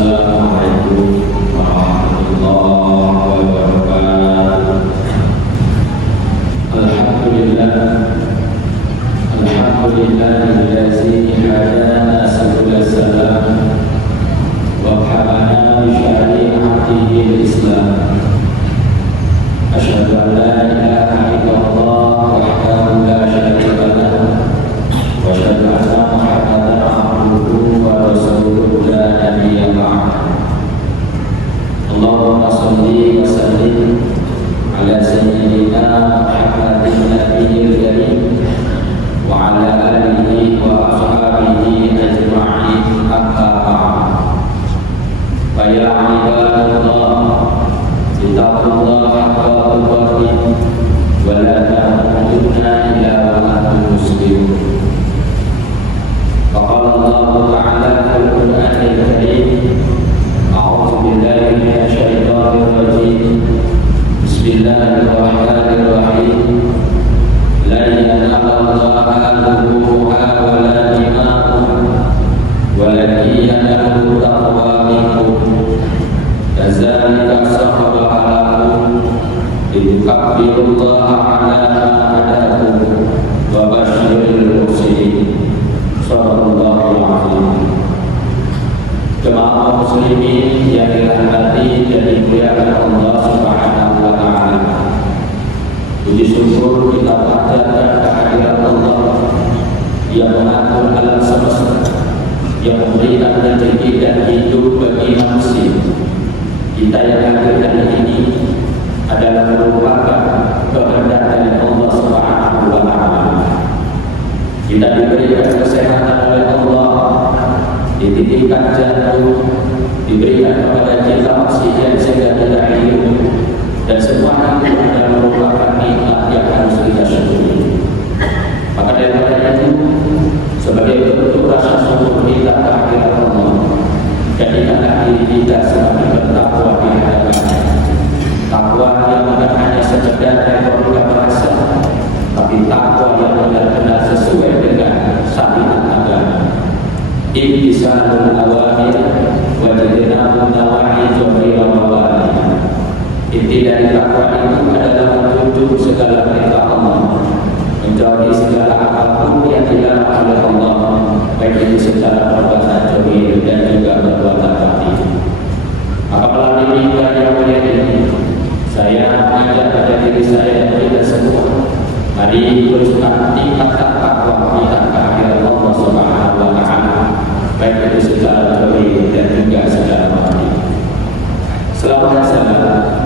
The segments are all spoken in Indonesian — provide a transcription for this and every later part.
Assalamualaikum warahmatullahi wabarakatuh. Alhamdulillahillazi hadana subulal salam wa habana bi syari'atihi al-Islam. Asyhadu an la ilaha illallah wahdahu la syarika lahu wa asyhadu anna Muhammadan abduhu wa rasuluhu la nabiyya ba'dahu. Allahumma shalli wa sallim ala sayyidina Muhammadin nabiyil karim wa ala alihi wa ashabihi ajma'in, amma ba'd. Fa ya ibadallah, ittaqullaha haqqa tuqatih wa la tamutunna illa wa antum muslimun. Faqala Allah ta'ala fil Qur'anil Karim, a'udzu billahi minasy syaithanir rajim. Bismillahirrahmanirrahim. La yanalallaha luhuha wa la dima'uha walakin yanaluhu taqwa minkum. Kadzalika sakhkharaha lakum litukabbirullaha 'ala ma hadakum wa basyiril muhsinin. Shadaqallahul 'azim. Jemaah muslimin yang dirahmati dan dimuliakan Allah Subhanahu wa taala. Puji syukur kita panjatkan kehadirat Allah yang mengatur alam semesta, yang memberikan rezeki dan hidup bagi manusia. Kita yang hadir hari ini adalah merupakan kehendak dari Allah Subhanahu wa taala. Kita diberikan kesehatan oleh Allah, dititipkan jantung, diberikan kepada kita oksigen sehingga kita hidup, dan semua itu adalah merupakan nikmat yang harus kita syukuri. Maka daripada itu, sebagai bentuk rasa syukur kita kehadirat Allah, jadikanlah diri kita semakin bertakwa di hadapannya. Takwa yang bukan hanya sekedar retorika bahasa, tapi takwa yang benar-benar sesuai dengan syariat agama. Imtisalul awamir wa ijtinabun nawahi wa mawani. Inti dari takwa itu adalah menjunjung segala perintah Allah, menjauhi segala apapun yang dilarang oleh Allah, baik itu secara perbuatan zahir dan juga perbuatan batin. Maka melalui ibadah yang mulia ini, saya mengajak pada diri saya dan kita semua, mari teruskan tingkatkan takwa kita kehadirat Allah Subhanahu wa taala, baik itu secara zahir dan juga secara batin. Selamat salam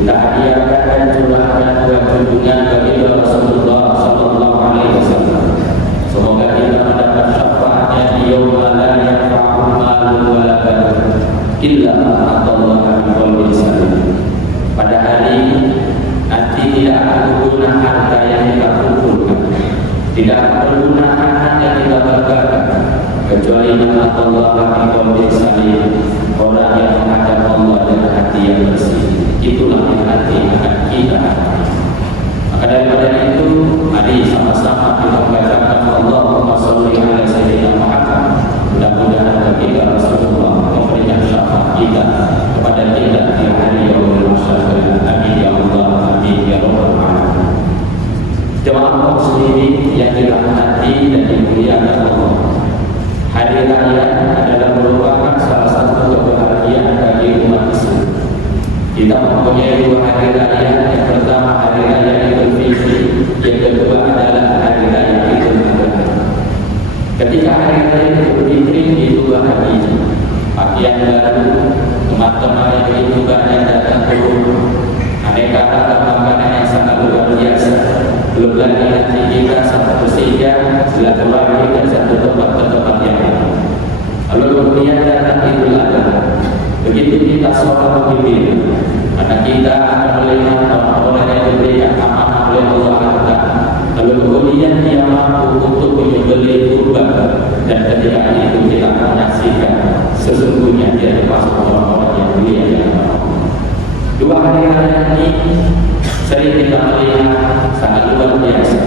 kita hadiahkan dan curahkan buat junjungan bagi Rasulullah sallallahu alaihi wasallam. Semoga kita mendapat syafaatnya di yaumil la yanfa'u malun wa la banun illa man atallaha biqalbin salim. Pada hari nanti tidak akan berguna harta yang kita kumpulkan, tidak akan berguna anak yang kita banggakan, kecuali man atallaha biqalbin salim, orang yang menghadap Allah dengan hati yang bersih. Itulah yang nanti akan kita hadapi. Maka daripada itu, mari sama-sama kita membacakan Allahumma sholli ala sayyidina Muhammad. Mudah-mudahan baginda Rasulullah memberikan syafaat kita kepada kita di hari yaumul mahsyar. Amin ya Allah, amin ya rabbal alamin. Jemaah muslimin yang dirahmati dan dimuliakan Allah, hari raya adalah merupakan salah satu kebahagiaan bagi umat Islam. Kita mempunyai dua hari raya. Yang pertama hari raya Idul Fitri, yang kedua adalah hari raya Idul Adha. Ketika hari raya Idul Fitri itu bahagia, pakaian baru, teman-teman yang begitu banyak datang ke rumah, aneka ragam makanan yang sangat luar biasa. Belum lagi nanti kita satu bersihkan silaturahmi dan satu tempat ke tempat yang lain. Lalu kemudian datang Idul Adha. Begitu kita sholat begitu, karena kita akan melihat orang-orang yang diberikan amanah oleh Allah Taala. Lalu kemudian dia mampu untuk menyembelih kurban, dan ketika itu kita akan menyaksikan sesungguhnya dia termasuk orang-orang yang mulia yang dua hari raya ini sering kita melihat sangat luar biasa.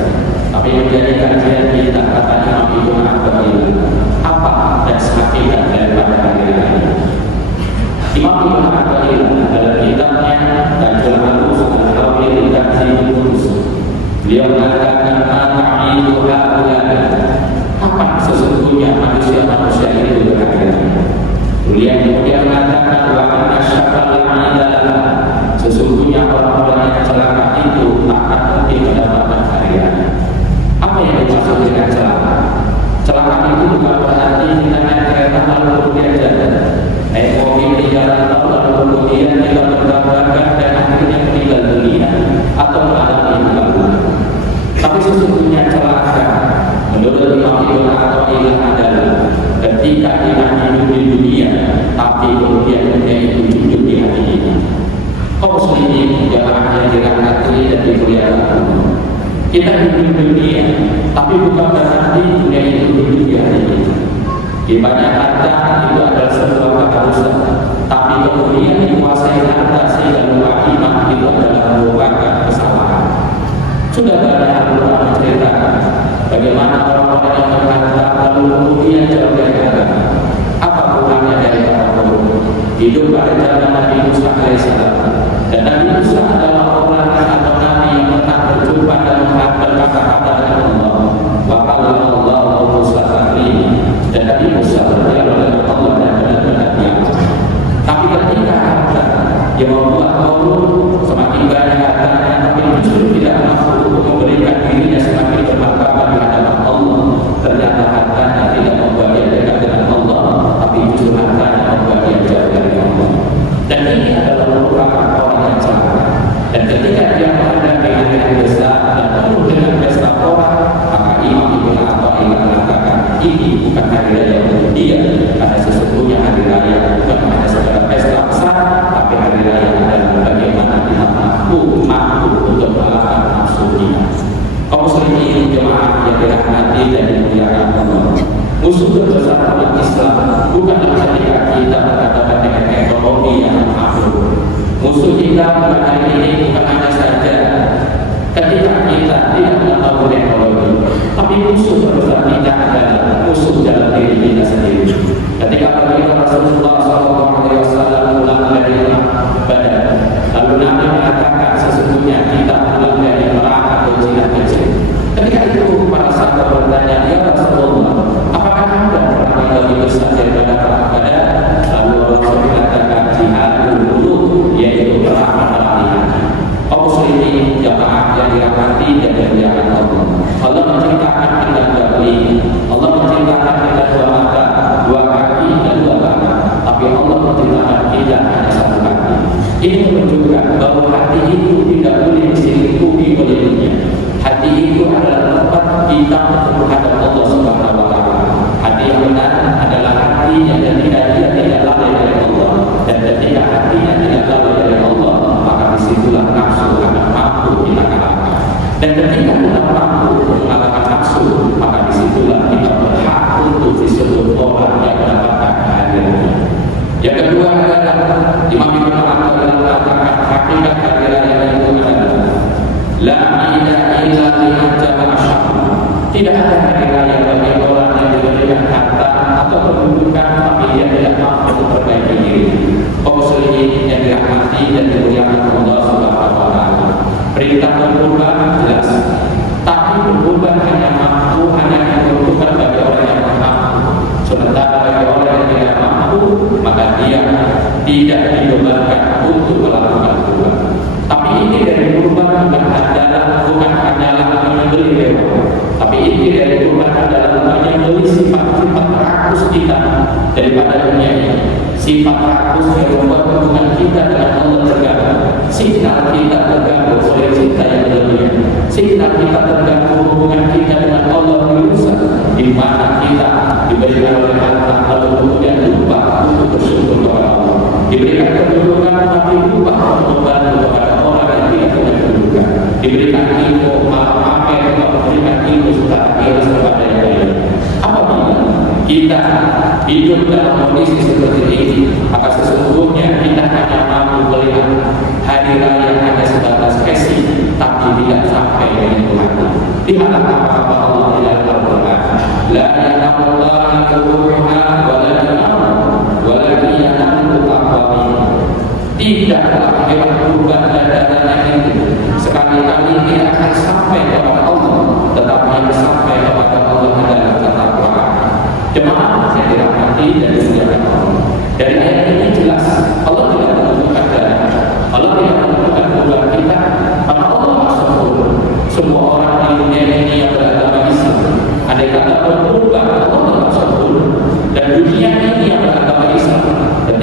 Tapi menjadi kajian kita kata Imam Ibnu Athaillah, apa dan semakin daripada hari raya. Ibn Athaillah dalam kitabnya Tajul Arus Al-Hawir Tanzil Qudus, beliau mengatakan ma'aitu haulana, kapan sesungguhnya manusia-manusia itu berakhir. Beliau kemudian mengatakan wa anna syarral adalah sesungguhnya orang-orang yang celaka itu tak akan mungkin mendapatkan hari raya. Apa yang dimaksud dengan celaka? Celaka itu bukan berarti kita naik kereta lalu kemudian jalan, naik mobil di jalan tol lalu kemudian kita bertabrakan dan akhirnya meninggal dunia atau mengalami luka. Tapi sesungguhnya celaka menurut Imam Ibn Athaillah adalah ketika kita hidup di dunia tapi kemudian dunia itu hidup di hati kita. Kaum muslimin jamaah yang dirahmati dan dimuliakan, kita hidup di dunia tapi bukan berarti dunia itu hidup di hati kita. Di banyak harta itu adalah sebuah keharusan, tapi kemudian dikuasai harta sehingga lupa iman itu adalah merupakan kesalahan. Sudah banyak Al-Quran menceritakan bagaimana orang-orang yang berharta lalu kemudian jauh dari agama. Apa hubungannya dari orang-orang hidup pada zaman Nabi Musa alaihissalam? Dan Nabi Musa adalah orang atau Nabi yang pernah berjumpa dan berkata-kata dengan Allah. Wa qala Allahu Musa taklim. Dan Nabi Musa berdialog dengan Allah dan benar-benar diam. Tapi ketika harta yang membuat kaum semakin banyak hartanya, tapi justru tidak mampu untuk memberikan dirinya semakin bermartabat di hadapan Allah, ternyata hartanya tidak membuat dia dekat dengan Allah, tapi justru hartanya membuat dia jauh dari Allah. Dan ini adalah merupakan orang yang celaka. Dan ketika dia menghadapi hari besar dan penuh dengan pesta orang, maka Imam Ibn Athaillah mengatakan ini bukan hari raya untuk dia, karena sesungguhnya hari raya bukan hanya sekedar pesta besar, tapi hari raya adalah bagaimana kita mampu untuk melakukan nafsu kita. Kaum muslimin jemaah yang dirahmati dan dimuliakan Allah, musuh terbesar umat Islam bukanlah ketika kita berhadapan dengan ekonomi yang makmur. Musuh kita bukan hari ini, bukan hanya saja ketika kita tidak mengetahui teknologi, tapi musuh terbesar kita adalah musuh dalam diri kita sendiri. Ketika baginda Rasulullah SAW pulang dari Badar, lalu Nabi mengatakan sesungguhnya kita pulang dari perang atau jihad kecil. Ketika itu para sahabat bertanya, ya Rasulullah, apakah Anda pernah yang lebih besar daripada perang Badar? Lalu Rasul mengatakan jihad dulu, yaitu perang memerangi hati. Kaum muslimin jamaah yang dirahmati dan dimuliakan Allah, Allah menciptakan kita dua telinga, Allah menciptakan kita dua mata, dua kaki dan dua tangan, tapi Allah menciptakan kita hanya satu hati. Ini menunjukkan bahwa hati itu tidak boleh diselingkuhi oleh dunia. Hati itu adalah tempat kita menghadap Allah Subhanahu wa Ta'ala. Hati yang benar adalah hati yang tidak lalai dari Allah, dan ketika hatinya tidak lalai dari Allah, maka disitulah nafsu akan mampu kita kalahkan. Dan ketika kita mampu mengalahkan nafsu, maka disitulah kita berhak untuk disebut orang yang mendapatkan hadirat. Yang kedua adalah Imam Ibn Athaillah mengatakan hakikat hari raya itu adalah la ilaha illa liman jama'a syarra. Tidak ada hari raya bagi orang yang diberikan harta atau kedudukan tapi dia tidak mampu memperbaiki diri. Kaum muslimin yang dirahmati dan dimuliakan Allah Subhanahu wa Ta'ala, perintah berkurban jelas, tapi berkurban hanya diperuntukkan bagi orang yang mampu. Sementara bagi orang yang tidak mampu, maka dia tidak dibebankan untuk melakukan kurban. Tapi ini dari kurban bukan hanyalah menyembelih hewan, tapi ini dari kurban adalah menyembelih sifat-sifat rakus kita daripada dunia ini. Sifat rakus yang membuat hubungan kita dengan Allah terganggu, signal kita terganggu oleh cinta yang berlebihan, signal kita terganggu hubungan kita dengan Allah dirusak, di mana kita diberikan oleh harta lalu kemudian lupa untuk bersyukur kepada Allah, diberikan kedudukan tapi lupa untuk membantu kepada orang yang tidak punya kedudukan, diberikan ilmu malah pamer, memberikan ilmu secara ikhlas kepada yang lain. Apabila kita hidup dalam kondisi seperti ini, maka sesungguhnya kita hanya mampu melihat hari raya hanya sebatas spesi, tapi tidak sampai menyentuh hati. Lihatlah apa Allah di dalam Al-Quran. La yanamullahi kuruha wa la yanamu wa la yanamu taqwami.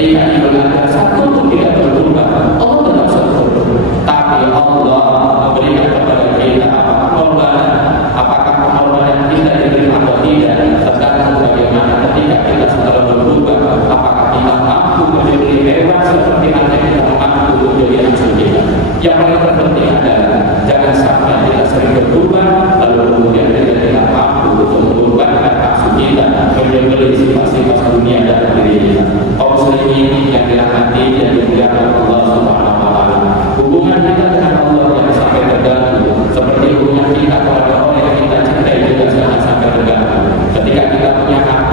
Ketika Idul Adha satu pun tidak berubah, Allah tetap satu. Tapi Allah memberikan kepada kita apakah pengorbanan kita diterima atau tidak, tergantung bagaimana ketika kita setelah berubah. Apakah kita mampu menjadi hewan seperti halnya kita mampu menjadi anak kita. Yang paling terpenting adalah jangan sampai kita sering berubah lalu kemudian kita tidak mampu untuk mengubahkan nafsu kita menjadi sifat-sifat dunia dalam diri kita. Kaum muslimin yang dirahmati dan dimuliakan Allah Subhanahu wa taala. Hubungan kita dengan Allah yang sampai terganggu, seperti hubungan kita kepada orang yang kita cintai juga jangan sampai terganggu. Ketika kita punya HP,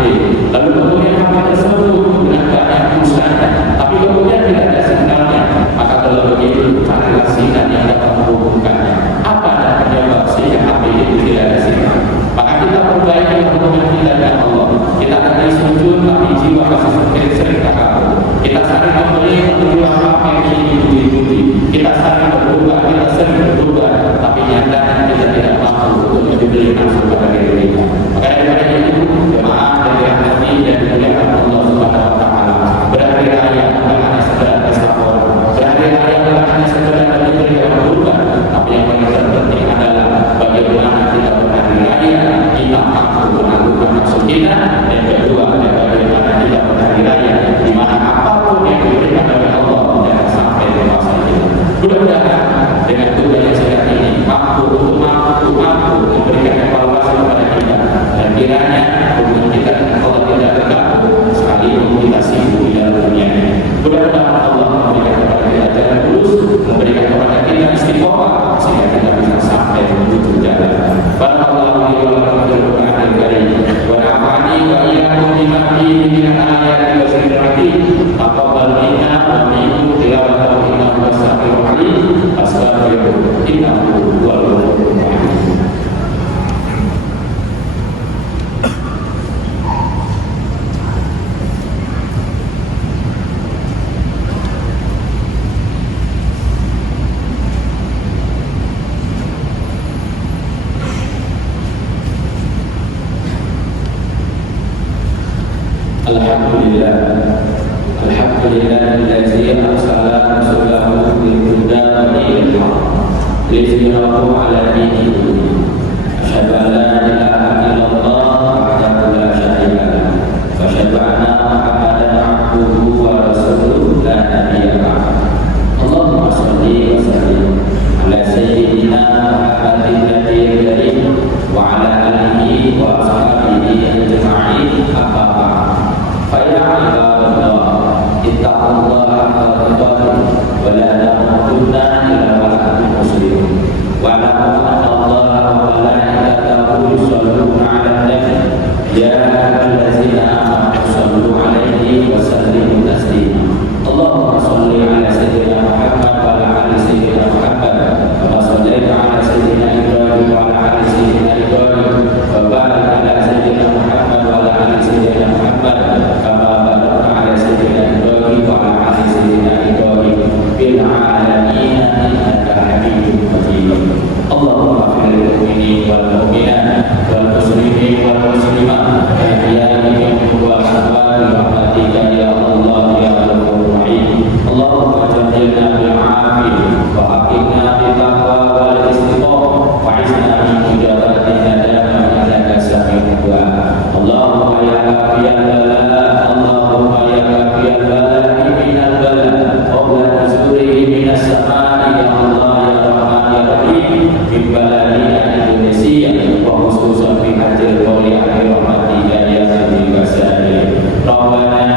lalu kemudian HP tersebut dengan banyak pulsanya, tapi kemudian tidak ada sinyalnya, maka kalau begitu carilah sinyal yang dapat menghubungkannya. Apa dan penyebab sehingga HP itu tidak ada sinyal? Maka kita perbaiki hubungan kita dengan Allah. Kita akan sujud tapi jiwa masih sering takabur. Kita sering membeli apa yang ingin diikuti. Kita sering berubah, kita sering berubah, tapi nyatanya kita tidak mampu untuk membeli nafsu pada diri kita. Maka daripada itu, jemaah dan dirahmati dan dimuliakan Allah Subhanahu wa taala. Berhari raya bukan hanya sekedar pesta pora. Berhari raya bukan hanya sekedar bagi yang berubah, tapi yang paling terpenting adalah bagaimana kita berhari raya kita mampu menangguhkan nafsu kita, dan kedua bagaimana kita berhari raya di mana apapun yang diberikan oleh Allah jangan sampai menguasai kita. Mudah-mudahan dengan tugas yang sehat ini mampu memberikan evaluasi kepada kita, dan kiranya hubungan kita dengan Allah tidak terganggu sekalipun kita sibuk di dalam dunia ini. Mudah-mudahan Allah memberikan kepada kita jalan lurus, memberikan kepada kita istiqomah sehingga kita bisa sampai menuju jalan. Barakallahu li wa lakum fil Qur'anil Karim wa nafa'ani wa iyyakum bima fihi min al-ayati wa dzikril hakim. Taqabbal minna wa minkum tilawatahu innahu was-sami'ul 'alim. Astaghfirullah innahu huwal ghafurur rahim. Alhamdulillahilladzi arsala rasulahu bil huda wa dinil haqq liyudhhirahu 'ala dini kullihi. Asyhadu an la ilaha illallah wahdahu la syarika lahu wa asyhadu anna Muhammadan 'abduhu wa rasuluhu la nabiyya ba'dahu. Allahumma shalli wa sallim ala sayyidina Muhammadin nabiyil karim wa ala alihi wa ashabihi ajma'in. Amma ba'd. Fa ya ibadallah ittaqullaha haqqa tuqatih wa la tamutunna illa wa antum muslimun. Wa alamu anna Allaha wa malaikatahu yusholluna 'alan nabi ya ayyuhallazina amanu shallu 'alaihi wa sallimu taslima. Allahumma shalli 'ala sayyidina Muhammad wa 'ala ali sayyidina Muhammad kama shallaita 'ala sayyidina Ibrahim wa 'ala ali sayyidina Ibrahim wa barik 'ala sayyidina Muhammad wa 'ala ali sayyidina Muhammad kama barakta 'ala sayyidina Ibrahim wa 'ala ali sayyidina Ibrahim fil 'alamin innaka Hamidum Majid. Allahumma ighfir lil mu'minin wal mu'minat wal muslimin wal muslimat ahya'i minhum wal amwat bi rahmatika ya Allah ya Arhamar Rahim. Allahumma jammilna bil 'afiyah wa aqimna bit taqwa wal istiqamah wa 'izna min mujarrati nadama innaka sami'ud du'a. Allahumma ya kafiyal bala, Allahumma ya kafiyal bala minal bala qabla nuzurihi minas sama'i ya Allah ya Rahman ya Rahim min baladina Indonesia wa khususan fi hajil qawli akhir rahmatika ya Sayyidi Basari. Rabbana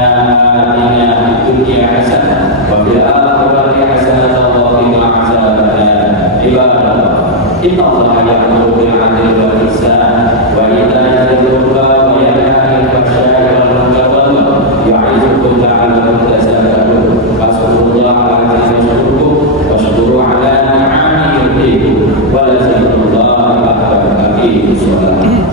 atina fid dunya hasanah wa fil akhirati hasanah wa qina adzabannar. Ibadallah, inna Allaha ya'muru bil 'adli wal ihsan wa ita'i dzil qurba wa yanha 'anil fahsya'i wal munkar wal baghi ya'izukum la'allakum tadhakkarun. Fasburullaha 'azza wa jalla wa shukuru 'ala ni'amihi wa la zikrullahi akbar. Aqimus shalah.